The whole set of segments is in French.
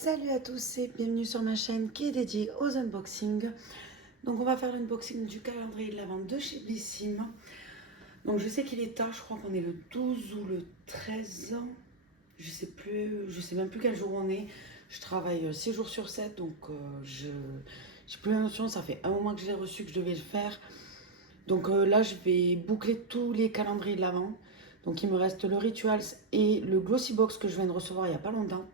Salut à tous et bienvenue sur ma chaîne qui est dédiée aux unboxings. Donc on va faire l'unboxing du calendrier de l'Avent de chez Blissim. Donc je sais qu'il est tard, je crois qu'on est le 12 ou le 13. Je sais plus, je sais même plus quel jour on est. Je travaille 6 jours sur 7, donc je j'ai plus la notion, ça fait un moment que je l'ai reçu que je devais le faire. Donc là je vais boucler tous les calendriers de l'Avent. Donc il me reste le Rituals et le Glossy Box que je viens de recevoir il n'y a pas longtemps.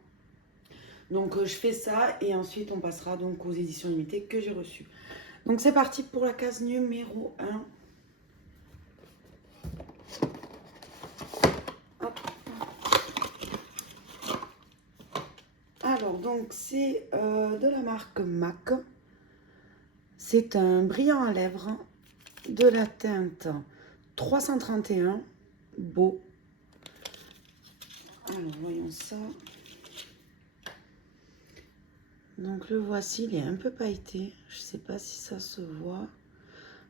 Donc je fais ça et ensuite on passera donc aux éditions limitées que j'ai reçues. Donc c'est parti pour la case numéro 1. Hop. Alors donc c'est de la marque MAC. C'est un brillant à lèvres de la teinte 331 Beau. Alors voyons ça. Donc le voici, il est un peu pailleté. Je sais pas si ça se voit.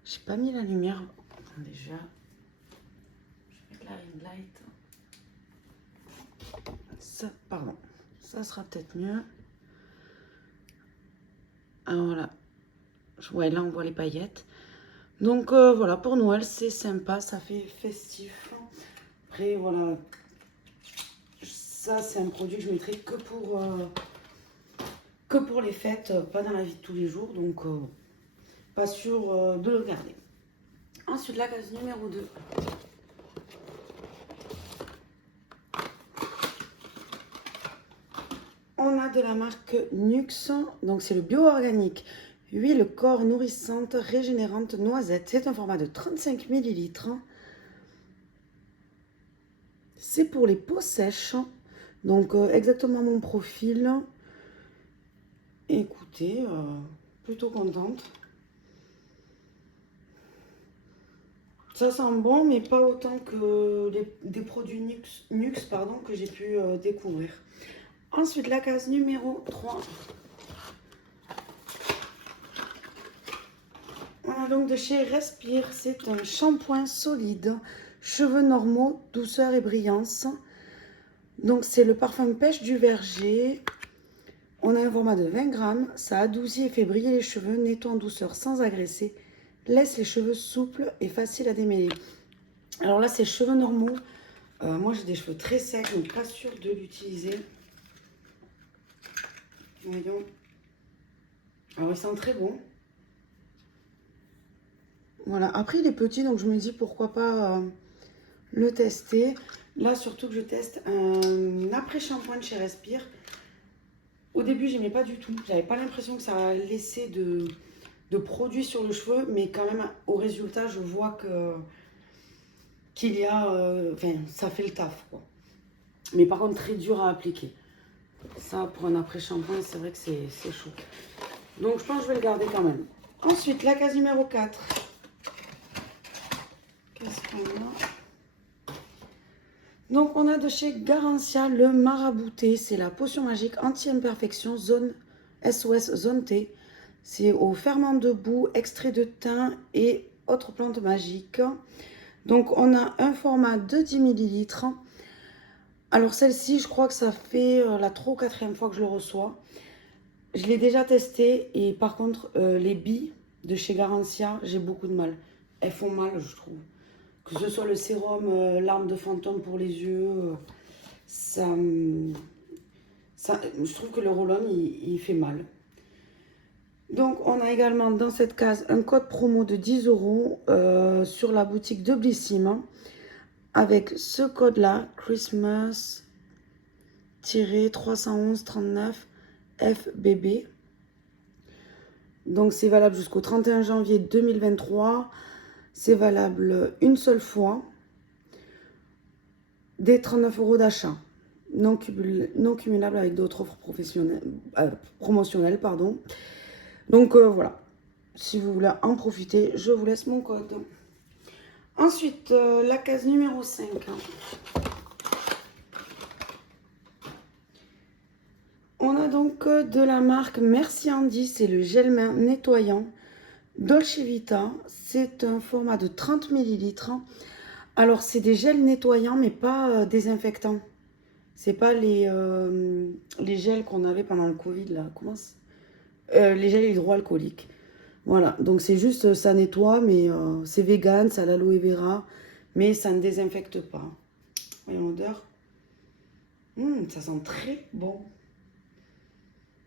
J'ai pas mis la lumière. Déjà, je vais mettre la ring light. Ça, pardon, ça sera peut-être mieux. Ah voilà, ouais, là on voit les paillettes. Donc voilà, pour Noël c'est sympa, ça fait festif. Après voilà, ça c'est un produit que je mettrai que pour les fêtes, pas dans la vie de tous les jours, donc pas sûr de le garder. Ensuite la case numéro 2. On a de la marque Nuxe, donc c'est le bio-organique. Huile corps nourrissante, régénérante, noisette. C'est un format de 35 ml. C'est pour les peaux sèches. Donc exactement mon profil. Écoutez, plutôt contente. Ça sent bon, mais pas autant que des produits Nuxe pardon, que j'ai pu découvrir. Ensuite, la case numéro 3. On a donc de chez Respire. C'est un shampoing solide. Cheveux normaux, douceur et brillance. Donc c'est le parfum pêche du verger. On a un format de 20 grammes. Ça adoucit et fait briller les cheveux, nettoie en douceur sans agresser. Laisse les cheveux souples et faciles à démêler. Alors là, c'est cheveux normaux. Moi, j'ai des cheveux très secs, donc pas sûre de l'utiliser. Voyons. Alors, il sent très bon. Voilà. Après, il est petit, donc je me dis pourquoi pas le tester. Là, surtout que je teste un après-shampoing de chez Respire. Au début, j'aimais pas du tout. J'avais pas l'impression que ça laissait de produits sur le cheveu, mais quand même, au résultat, je vois qu'il y a... Enfin, ça fait le taf, quoi. Mais par contre, très dur à appliquer. Ça, pour un après-shampoing, c'est vrai que c'est chaud. Donc, je pense que je vais le garder quand même. Ensuite, la case numéro 4. Qu'est-ce qu'on a? Donc, on a de chez Garancia le marabouté. C'est la potion magique anti-imperfection zone SOS zone T. C'est au ferment de boue, extrait de thym et autres plantes magiques. Donc, on a un format de 10 ml. Alors, celle-ci, je crois que ça fait la 3 ou 4e fois que je le reçois. Je l'ai déjà testé et par contre, les billes de chez Garancia, j'ai beaucoup de mal. Elles font mal, je trouve. Que ce soit le sérum larme de fantôme pour les yeux, ça, je trouve que le roll-on, il fait mal. Donc, on a également dans cette case un code promo de 10 € sur la boutique de Blissim. Avec ce code-là, Christmas-31139 FBB. Donc, c'est valable jusqu'au 31 janvier 2023. C'est valable une seule fois. Des 39 € d'achat. Non cumulable avec d'autres offres promotionnelles. Pardon. Donc, voilà. Si vous voulez en profiter, je vous laisse mon code. Ensuite, la case numéro 5. On a donc de la marque Merci Andy, c'est le gel main nettoyant Dolce Vita. C'est un format de 30 ml. Alors, c'est des gels nettoyants, mais pas désinfectants. C'est pas les les gels qu'on avait pendant le Covid, là. Comment les gels hydroalcooliques. Voilà, donc c'est juste, ça nettoie, mais c'est vegan, ça a l'aloe vera, mais ça ne désinfecte pas. Voyons l'odeur. Ça sent très bon.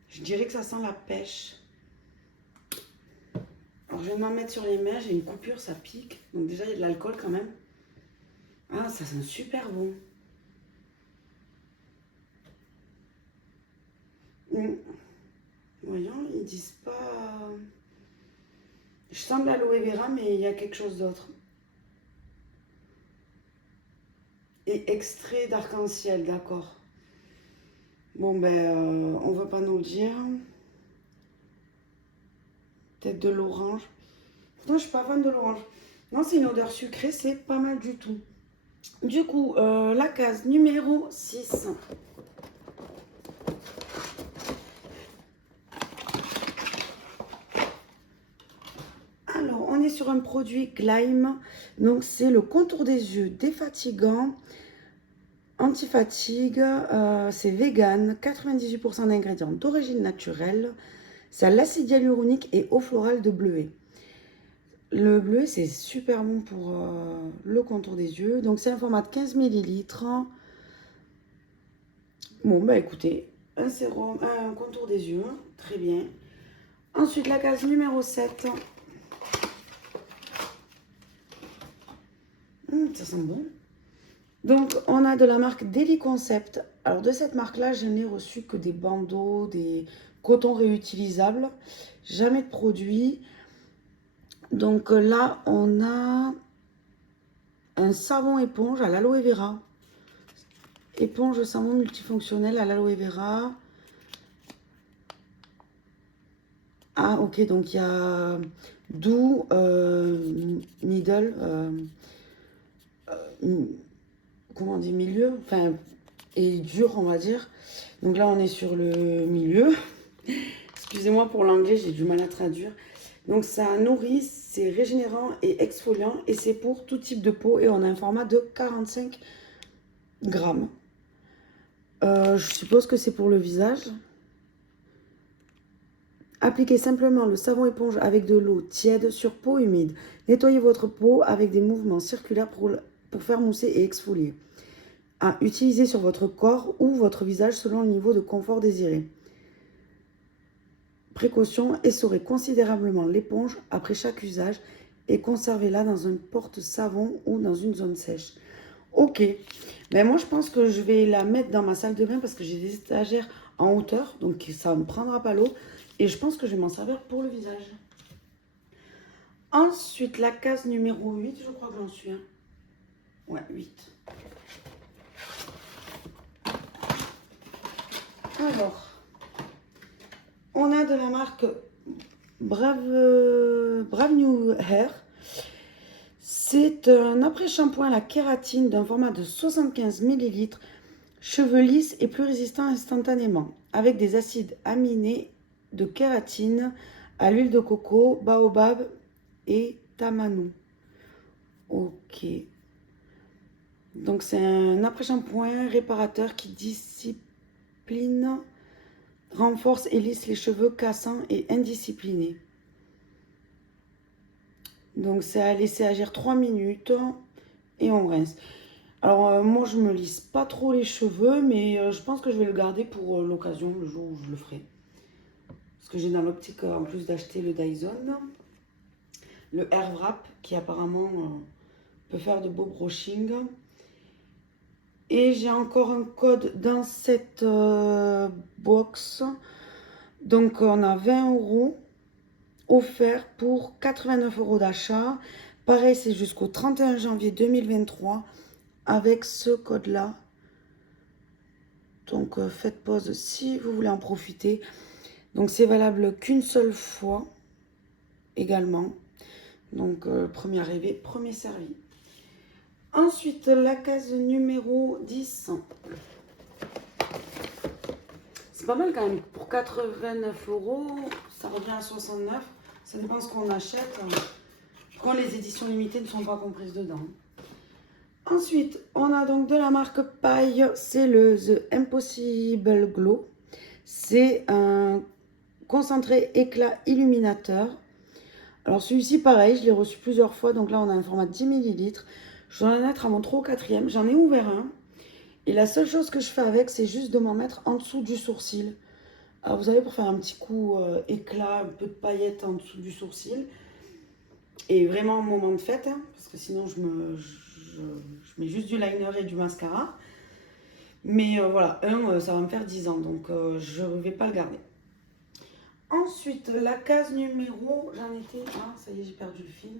Je dirais que ça sent la pêche. Alors je vais m'en mettre sur les mains, j'ai une coupure, ça pique. Donc déjà il y a de l'alcool quand même. Ah, ça sent super bon. Voyons, ils disent pas... Je sens de l'aloe vera, mais il y a quelque chose d'autre. Et extrait d'arc-en-ciel, d'accord. Bon, ben, on ne va pas nous le dire. Peut-être de l'orange. Pourtant, je ne suis pas fan de l'orange. Non, c'est une odeur sucrée, c'est pas mal du tout. Du coup, la case numéro 6. Alors, on est sur un produit Gleim. Donc, c'est le contour des yeux défatigant, anti-fatigue. C'est vegan, 98% d'ingrédients d'origine naturelle. Ça a l'acide hyaluronique et eau florale de bleuet. Le bleuet, c'est super bon pour le contour des yeux. Donc, c'est un format de 15 ml. Bon, bah écoutez, un sérum, un contour des yeux, très bien. Ensuite, la case numéro 7. Ça sent bon. Donc, on a de la marque Daily Concept. Alors, de cette marque-là, je n'ai reçu que des bandeaux, des cotons réutilisables. Jamais de produits. Donc là, on a un savon éponge à l'aloe vera. Éponge savon multifonctionnel à l'aloe vera. Ah, ok, donc il y a doux, middle, comment on dit, milieu, enfin, et dur, on va dire. Donc là, on est sur le milieu. Excusez-moi pour l'anglais, j'ai du mal à traduire. Donc ça nourrit, c'est régénérant et exfoliant, et c'est pour tout type de peau, et on a un format de 45 grammes. Je suppose que c'est pour le visage. Appliquez simplement le savon éponge avec de l'eau tiède sur peau humide. Nettoyez votre peau avec des mouvements circulaires pour faire mousser et exfolier. À utiliser sur votre corps ou votre visage selon le niveau de confort désiré. Précaution, essorez considérablement l'éponge après chaque usage et conservez-la dans un porte-savon ou dans une zone sèche. Ok, ben moi je pense que je vais la mettre dans ma salle de bain parce que j'ai des étagères en hauteur, donc ça ne prendra pas l'eau. Et je pense que je vais m'en servir pour le visage. Ensuite, la case numéro 8, je crois que j'en suis. Ouais, 8. Alors, on a de la marque Brave New Hair. C'est un après-shampoing à la kératine d'un format de 75 ml, cheveux lisses et plus résistants instantanément, avec des acides aminés de kératine à l'huile de coco, baobab et tamanu. Ok. Donc c'est un après-shampoing réparateur qui discipline, renforce et lisse les cheveux cassants et indisciplinés. Donc c'est à laisser agir 3 minutes et on rince. Alors moi je me lisse pas trop les cheveux, mais je pense que je vais le garder pour l'occasion, le jour où je le ferai. Parce que j'ai dans l'optique en plus d'acheter le Dyson, le Air Wrap qui apparemment peut faire de beaux brushing. Et j'ai encore un code dans cette box. Donc on a 20 € offert pour 89 € d'achat. Pareil, c'est jusqu'au 31 janvier 2023 avec ce code-là. Donc faites pause si vous voulez en profiter. Donc c'est valable qu'une seule fois également. Donc premier arrivé, premier servi. Ensuite, la case numéro 10. C'est pas mal quand même. Pour 89 €, ça revient à 69. Ça dépend ce qu'on achète. Quand les éditions limitées ne sont pas comprises dedans. Ensuite, on a donc de la marque Paille. C'est le The Impossible Glow. C'est un concentré éclat illuminateur. Alors celui-ci, pareil, je l'ai reçu plusieurs fois. Donc là, on a un format de 10 ml. Je dois en être à mon 3 ou 4e. J'en ai ouvert un. Et la seule chose que je fais avec, c'est juste de m'en mettre en dessous du sourcil. Alors vous savez, pour faire un petit coup éclat, un peu de paillettes en dessous du sourcil. Et vraiment au moment de fête, hein, parce que sinon je mets juste du liner et du mascara. Mais voilà, ça va me faire 10 ans, donc je ne vais pas le garder. Ensuite, la case numéro, j'en étais, ah ça y est, j'ai perdu le fil,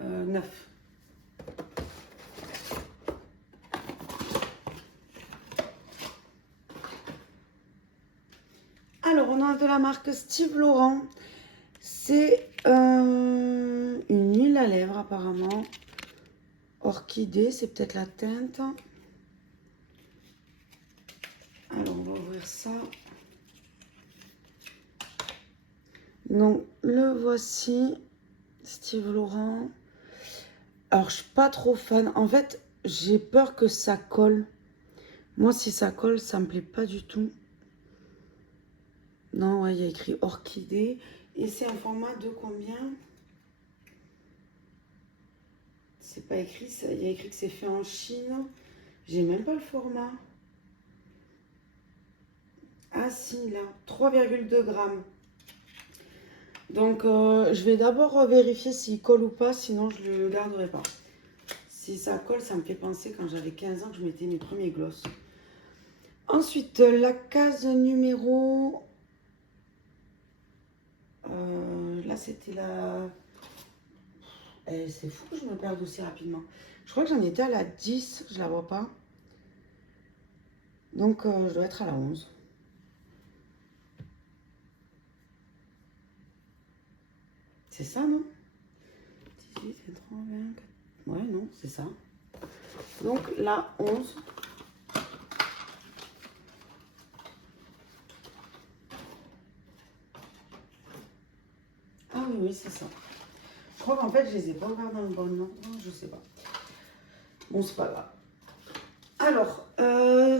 9. Alors, on a de la marque Steve Laurent. C'est une huile à lèvres apparemment. Orchidée, c'est peut-être la teinte. Alors, on va ouvrir ça. Donc, le voici, Steve Laurent. Alors, je suis pas trop fan. En fait, j'ai peur que ça colle. Moi, si ça colle, ça me plaît pas du tout. Non, ouais, il y a écrit orchidée. Et c'est un format de combien? C'est pas écrit, ça. Il y a écrit que c'est fait en Chine. J'ai même pas le format. Ah si, là, 3,2 grammes. Donc, je vais d'abord vérifier s'il colle ou pas, sinon je ne le garderai pas. Si ça colle, ça me fait penser quand j'avais 15 ans que je mettais mes premiers gloss. Ensuite, la case numéro... là, c'était la... c'est fou que je me perde aussi rapidement. Je crois que j'en étais à la 10, je la vois pas. Donc, je dois être à la 11. C'est ça, non? 18, 23, 24... Ouais, non, c'est ça. Donc, la 11. Ah oui, oui, c'est ça. Je crois qu'en fait, je les ai pas ouverts dans le bon ordre. Je sais pas. Bon, c'est pas grave. Alors,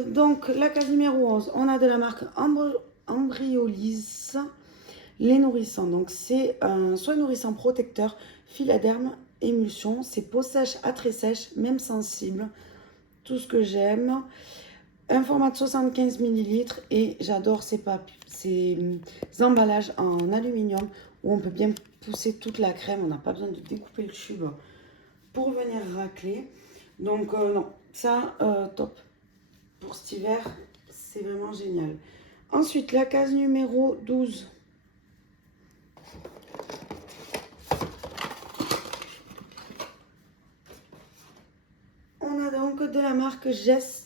donc, la case numéro 11, on a de la marque Embryolisse, les nourrissants. Donc, c'est un soin nourrissant protecteur, filaderme, émulsion. C'est peau sèche à très sèche, même sensible. Tout ce que j'aime. Un format de 75 ml et j'adore ces emballages en aluminium où on peut bien pousser toute la crème. On n'a pas besoin de découper le tube pour venir racler. Donc non, ça top. Pour cet hiver, c'est vraiment génial. Ensuite, la case numéro 12. On a donc de la marque Geste.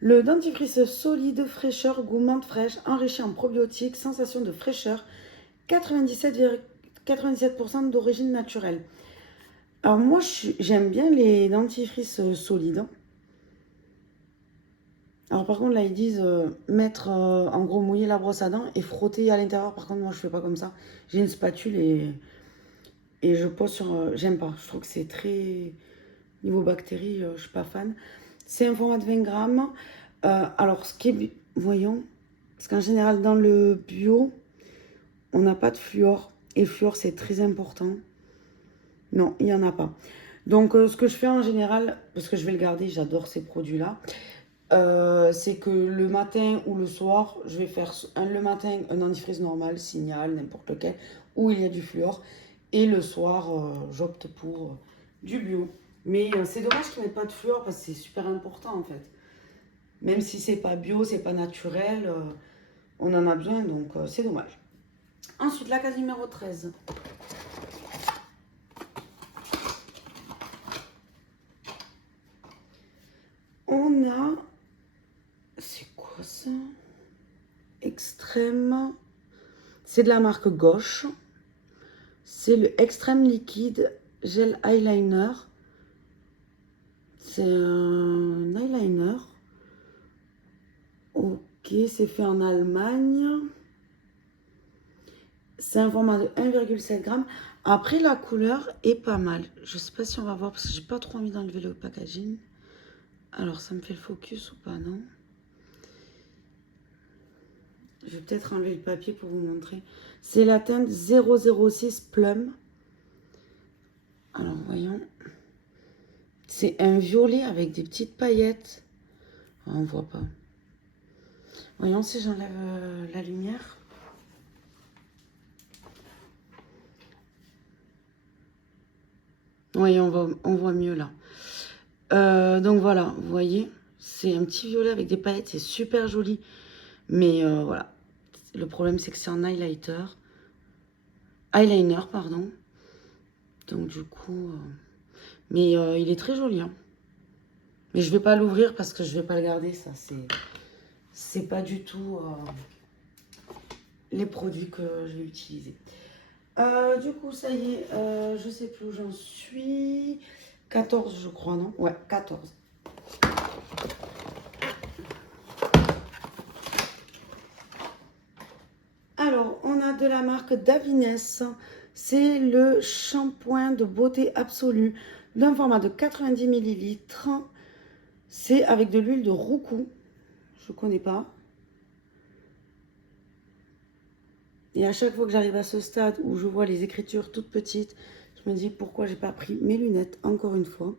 Le dentifrice solide, fraîcheur, goût menthe fraîche, enrichi en probiotiques, sensation de fraîcheur, 97% d'origine naturelle. Alors moi, j'aime bien les dentifrices solides. Alors par contre, là, ils disent mettre, en gros, mouiller la brosse à dents et frotter à l'intérieur. Par contre, moi, je fais pas comme ça. J'ai une spatule et je pose sur... j'aime pas. Je trouve que c'est très... Niveau bactéries, je suis pas fan. C'est un format de 20 grammes. Alors, ce qui est... Voyons. Parce qu'en général, dans le bio, on n'a pas de fluor. Et le fluor, c'est très important. Non, il n'y en a pas. Donc, ce que je fais en général, parce que je vais le garder, j'adore ces produits-là, c'est que le matin ou le soir, je vais faire le matin un dentifrice normal, Signal, n'importe lequel, où il y a du fluor. Et le soir, j'opte pour du bio. Mais c'est dommage qu'ils ne mettent pas de fluor parce que c'est super important en fait. Même si c'est pas bio, c'est pas naturel, on en a besoin, donc c'est dommage. Ensuite, la case numéro 13. On a... C'est quoi ça? Extrême... C'est de la marque Gauche. C'est le Extrême Liquide Gel Eyeliner. C'est un eyeliner. Ok, c'est fait en Allemagne. C'est un format de 1,7 g. Après, la couleur est pas mal. Je sais pas si on va voir parce que j'ai pas trop envie d'enlever le packaging. Alors, ça me fait le focus ou pas, non? Je vais peut-être enlever le papier pour vous montrer. C'est la teinte 006 Plum. Alors, voyons. C'est un violet avec des petites paillettes. Oh, on ne voit pas. Voyons si j'enlève la lumière. Oui, on voit mieux là. Donc voilà, vous voyez, c'est un petit violet avec des paillettes, c'est super joli. Mais voilà, le problème c'est que c'est en eyeliner, pardon. Donc du coup, mais il est très joli. Hein. Mais je vais pas l'ouvrir parce que je vais pas le garder, ça c'est pas du tout les produits que je vais utiliser. Du coup, ça y est, je sais plus où j'en suis. 14, je crois, non? Ouais, 14. Alors, on a de la marque Davines. C'est le shampoing de beauté absolue d'un format de 90 ml. C'est avec de l'huile de roucou. Je ne connais pas. Et à chaque fois que j'arrive à ce stade où je vois les écritures toutes petites, je me dis pourquoi j'ai pas pris mes lunettes, encore une fois.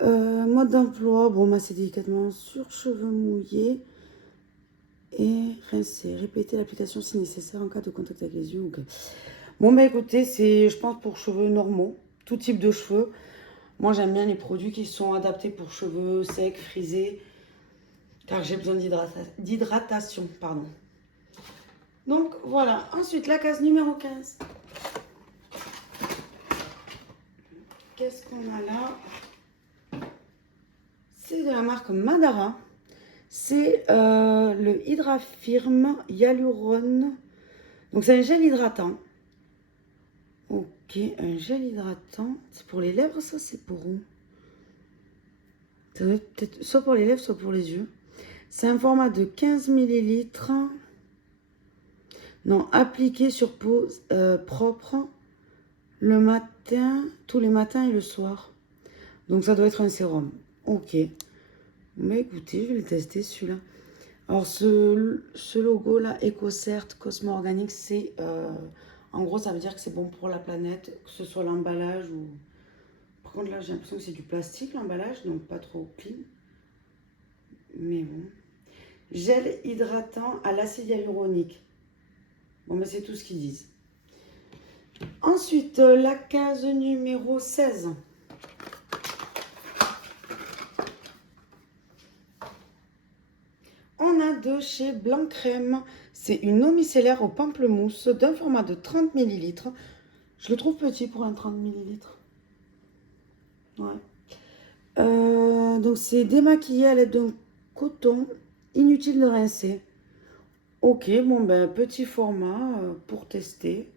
Mode d'emploi, bon, masser délicatement sur cheveux mouillés et rincer. Répéter l'application si nécessaire en cas de contact avec les yeux. Okay. Bon, bah écoutez, c'est, je pense, pour cheveux normaux, tout type de cheveux. Moi, j'aime bien les produits qui sont adaptés pour cheveux secs, frisés, car j'ai besoin d'hydratation, pardon. Donc, voilà. Ensuite, la case numéro 15. Qu'est-ce qu'on a là? C'est de la marque Madara. C'est le Hydrafirm Hyaluron. Donc, c'est un gel hydratant. Ok, un gel hydratant. C'est pour les lèvres, ça, c'est pour où? Ça doit être peut-être soit pour les lèvres, soit pour les yeux. C'est un format de 15 ml. Non, appliqué sur peau propre le matin, tous les matins et le soir. Donc, ça doit être un sérum. Ok. Mais écoutez, je vais le tester, celui-là. Alors, ce logo-là, EcoCert Cosmo Organique, c'est... en gros, ça veut dire que c'est bon pour la planète, que ce soit l'emballage ou... Par contre, là, j'ai l'impression que c'est du plastique, l'emballage, donc pas trop clean. Mais bon. Gel hydratant à l'acide hyaluronique. Bon, ben, c'est tout ce qu'ils disent. Ensuite, la case numéro 16. On a de chez Blanc Crème. C'est une eau micellaire au pamplemousse d'un format de 30 ml. Je le trouve petit pour un 30 ml. Ouais. Donc, c'est démaquillé à l'aide d'un coton. Inutile de rincer. Ok, bon, ben, petit format pour tester.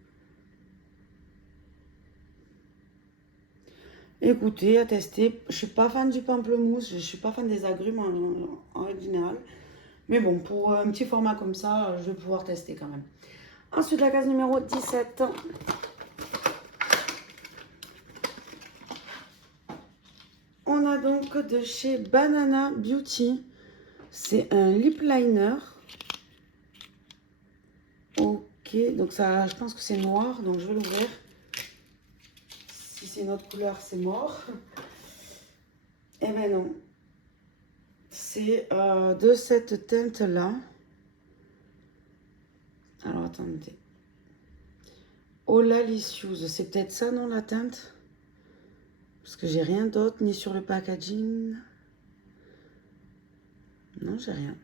Écoutez, à tester. Je suis pas fan du pamplemousse. Je suis pas fan des agrumes en règle générale. Mais bon, pour un petit format comme ça, je vais pouvoir tester quand même. Ensuite, la case numéro 17. On a donc de chez Banana Beauty. C'est un lip liner. Ok, donc ça, je pense que c'est noir, donc je vais l'ouvrir. Si c'est une autre couleur, c'est mort. Eh ben non. C'est de cette teinte-là. Alors, attendez. Olalicious, c'est peut-être ça, non, la teinte? Parce que j'ai rien d'autre, ni sur le packaging. Non, j'ai rien.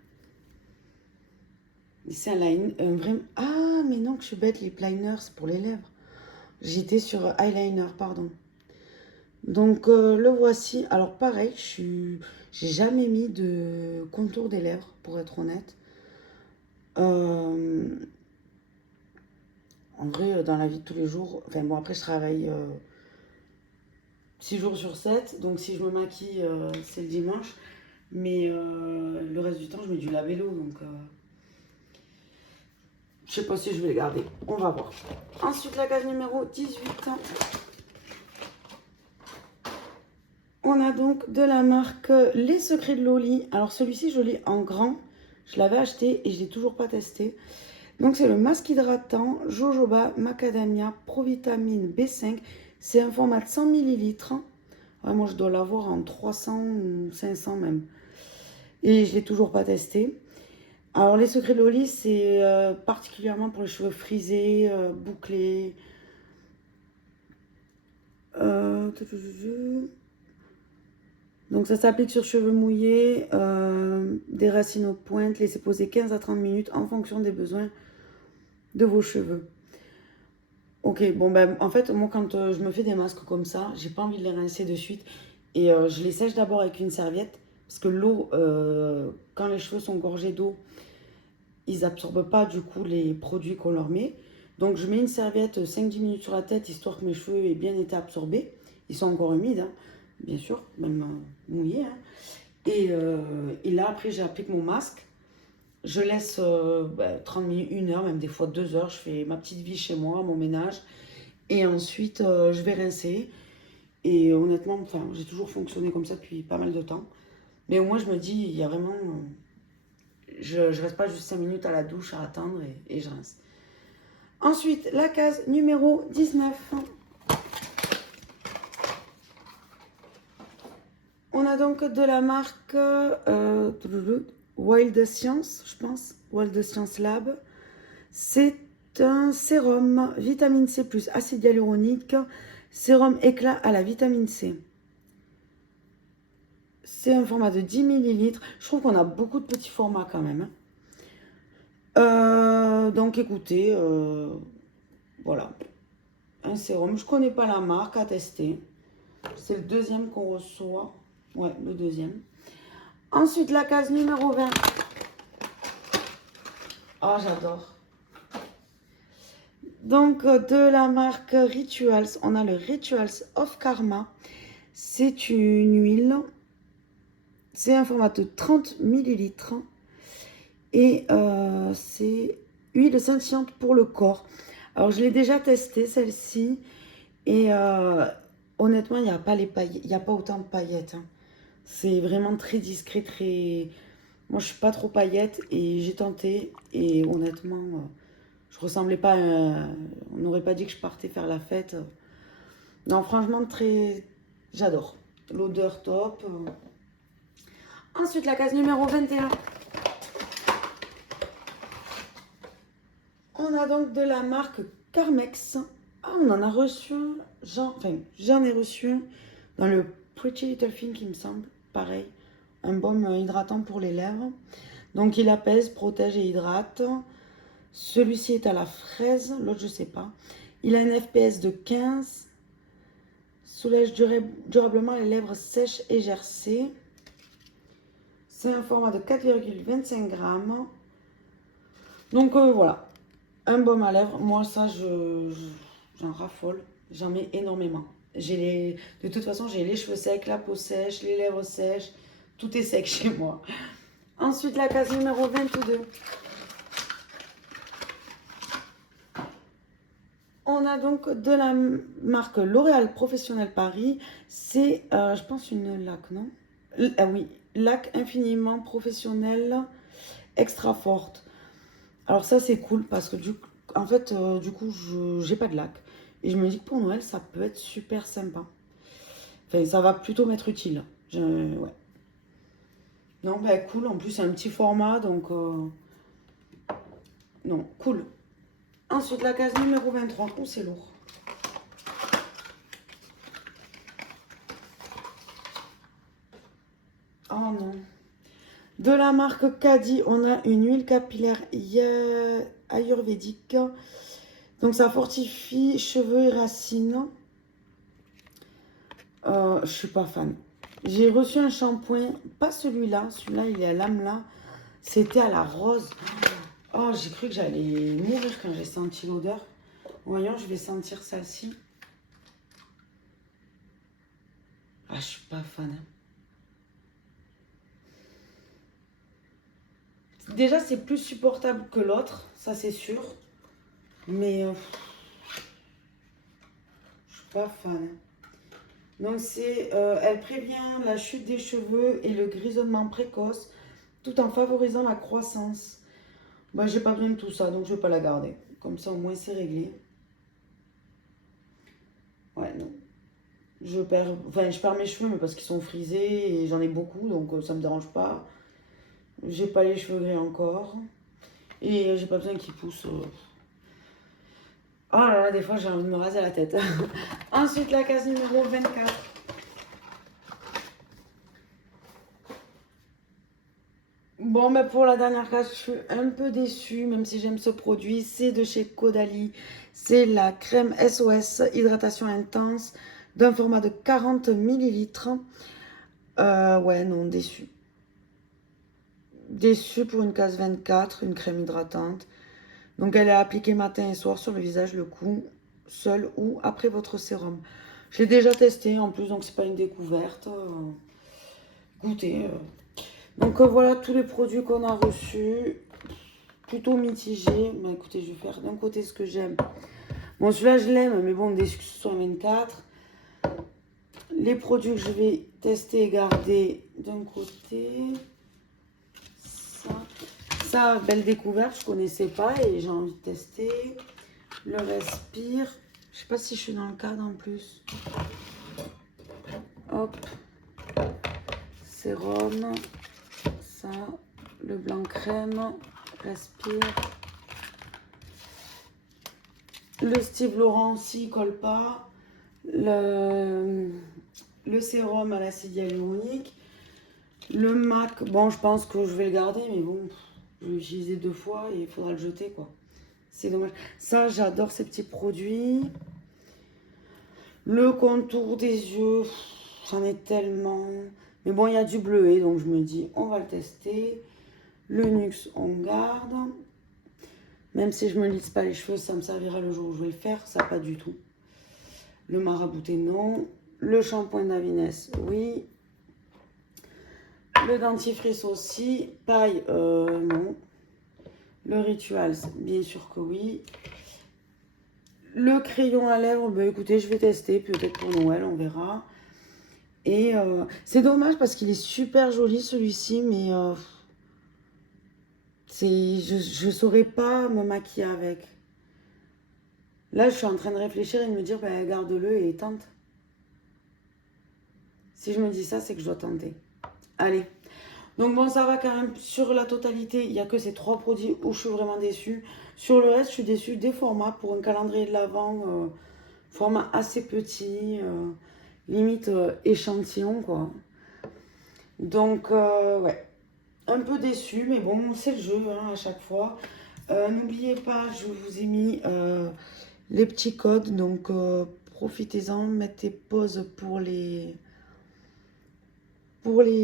C'est un vrai... Ah, mais non, que je suis bête, les liners, c'est pour les lèvres. J'étais sur eyeliner, pardon. Donc, le voici. Alors, pareil, j'ai jamais mis de contour des lèvres, pour être honnête. En vrai, dans la vie de tous les jours... Enfin, bon, après, je travaille 6 jours sur 7. Donc, si je me maquille, c'est le dimanche. Mais le reste du temps, je mets du labello, donc... je sais pas si je vais les garder. On va voir. Ensuite, la case numéro 18. On a donc de la marque Les Secrets de Loli. Alors, celui-ci, je l'ai en grand. Je l'avais acheté et je l'ai toujours pas testé. Donc c'est le masque hydratant Jojoba Macadamia Provitamine B5. C'est un format de 100 ml. Ouais, moi je dois l'avoir en 300 ou 500 même. Et je l'ai toujours pas testé. Alors les secrets de Loli, c'est particulièrement pour les cheveux frisés, bouclés. Euh, Donc ça s'applique sur cheveux mouillés, des racines aux pointes, laissez poser 15 à 30 minutes en fonction des besoins de vos cheveux. Ok, bon ben en fait moi quand je me fais des masques comme ça, j'ai pas envie de les rincer de suite et je les sèche d'abord avec une serviette parce que l'eau, quand les cheveux sont gorgés d'eau, ils absorbent pas du coup les produits qu'on leur met. Donc je mets une serviette 5-10 minutes sur la tête histoire que mes cheveux aient bien été absorbés. Ils sont encore humides, hein, bien sûr, même mouillés. Hein. Et là après j'applique mon masque. Je laisse 30 minutes, 1 heure, même des fois 2 heures. Je fais ma petite vie chez moi, mon ménage. Et ensuite je vais rincer. Et honnêtement, enfin, j'ai toujours fonctionné comme ça depuis pas mal de temps. Mais au moins je me dis, il y a vraiment... je reste pas juste 5 minutes à la douche à attendre et je rince. Ensuite, la case numéro 19. On a donc de la marque Wild Science, je pense. Wild Science Lab. C'est un sérum vitamine C+, acide hyaluronique. Sérum éclat à la vitamine C. C'est un format de 10 ml. Je trouve qu'on a beaucoup de petits formats quand même. Donc écoutez, voilà. Un sérum. Je connais pas la marque, à tester. C'est le deuxième qu'on reçoit. Ouais, le deuxième. Ensuite, la case numéro 20. Oh, j'adore. Donc, de la marque Rituals, on a le Rituals of Karma. C'est une huile. C'est un format de 30 ml. Et c'est huile scintillante pour le corps. Alors, je l'ai déjà testée, celle-ci. Et honnêtement, il n'y a pas les paillettes, il n'y a pas autant de paillettes. Hein. C'est vraiment très discret, très... Moi, je suis pas trop paillette et j'ai tenté. Et honnêtement, je ressemblais pas à on n'aurait pas dit que je partais faire la fête. Non, franchement, très... J'adore. L'odeur top. Ensuite, la case numéro 21. On a donc de la marque Carmex. Ah, on en a reçu un. J'en ai reçu un dans le Pretty Little Thing, il me semble. Pareil. Un baume hydratant pour les lèvres. Donc, il apaise, protège et hydrate. Celui-ci est à la fraise, l'autre je sais pas. Il a un FPS de 15. Soulège durablement les lèvres sèches et gercées. C'est un format de 4,25 grammes. Donc voilà, un baume à lèvres. Moi ça, j'en raffole. J'en mets énormément. De toute façon, j'ai les cheveux secs, la peau sèche, les lèvres sèches. Tout est sec chez moi. Ensuite, la case numéro 22. On a donc de la marque L'Oréal Professionnel Paris. C'est, je pense, une laque, non? Ah oui, laque infiniment professionnelle extra forte. Alors ça, c'est cool parce que en fait, du coup, j'ai pas de laque. Et je me dis que pour Noël, ça peut être super sympa. Enfin, ça va plutôt m'être utile. Ouais. Non, bah cool. En plus, c'est un petit format, donc... non, cool. Ensuite, la case numéro 23. Oh, c'est lourd. Oh non. De la marque Kadi, on a une huile capillaire ayurvédique. Donc, ça fortifie cheveux et racines. Je suis pas fan. J'ai reçu un shampoing, pas celui-là. Celui-là, il est à l'Amla. C'était à la rose. Oh, j'ai cru que j'allais mourir quand j'ai senti l'odeur. Voyons, je vais sentir celle-ci. Ah, je suis pas fan. Déjà, c'est plus supportable que l'autre, ça c'est sûr. Mais je suis pas fan. Donc elle prévient la chute des cheveux et le grisonnement précoce, tout en favorisant la croissance. Bah, j'ai pas besoin de tout ça, donc je vais pas la garder. Comme ça, au moins, c'est réglé. Ouais, non. Je perds mes cheveux, mais parce qu'ils sont frisés et j'en ai beaucoup, donc ça me dérange pas. J'ai pas les cheveux gris encore. Et j'ai pas besoin qu'ils poussent. Oh là là, des fois j'ai envie de me raser la tête. Ensuite, la case numéro 24. Bon, mais pour la dernière case, je suis un peu déçue, même si j'aime ce produit. C'est de chez Caudalie. C'est la crème SOS Hydratation Intense d'un format de 40 millilitres. Ouais, non, déçue. Déçue pour une case 24, une crème hydratante. Donc, elle est appliquée matin et soir sur le visage, le cou, seul ou après votre sérum. Je l'ai déjà testé en plus, donc c'est pas une découverte. Goûtez. Donc voilà tous les produits qu'on a reçus. Plutôt mitigés. Mais écoutez, je vais faire d'un côté ce que j'aime. Bon, celui-là, je l'aime, mais bon, des sur 24. Les produits que je vais tester et garder d'un côté. Ça, belle découverte, je connaissais pas et j'ai envie de tester. Le Respire. Je sais pas si je suis dans le cadre en plus. Hop. Sérum. Ça. Le blanc crème. Respire. Le Steve Laurent aussi colle pas. Le sérum à l'acide hyaluronique. Le MAC, bon, je pense que je vais le garder, mais bon, je vais l'utiliser 2 fois et il faudra le jeter, quoi. C'est dommage. Ça, j'adore ces petits produits. Le contour des yeux, j'en ai tellement. Mais bon, il y a du bleuet, donc je me dis, on va le tester. Le Nux, on garde. Même si je me lisse pas les cheveux, ça me servira le jour où je vais le faire. Ça, pas du tout. Le marabouté, non. Le shampoing Navines, oui. Le dentifrice aussi. Paille, non. Le Rituals, bien sûr que oui. Le crayon à lèvres, bah écoutez, je vais tester. Peut-être pour Noël, on verra. Et c'est dommage parce qu'il est super joli celui-ci, mais je ne saurais pas me maquiller avec. Là, je suis en train de réfléchir et de me dire, bah, garde-le et tente. Si je me dis ça, c'est que je dois tenter. Allez. Donc bon, ça va quand même. Sur la totalité, il n'y a que ces 3 produits où je suis vraiment déçue. Sur le reste, je suis déçue des formats pour un calendrier de l'Avent. Format assez petit. Limite échantillon, quoi. Donc, ouais. Un peu déçue, mais bon, c'est le jeu hein, à chaque fois. N'oubliez pas, je vous ai mis les petits codes. Donc, profitez-en. Mettez pause pour les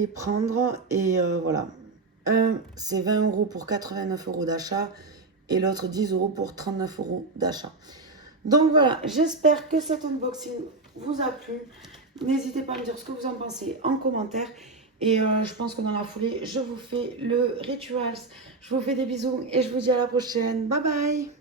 prendre. Et voilà. Un, c'est 20 € pour 89 € d'achat. Et l'autre, 10 € pour 39 € d'achat. Donc voilà, j'espère que cet unboxing vous a plu. N'hésitez pas à me dire ce que vous en pensez en commentaire. Et je pense que dans la foulée, je vous fais le Rituals. Je vous fais des bisous et je vous dis à la prochaine. Bye bye!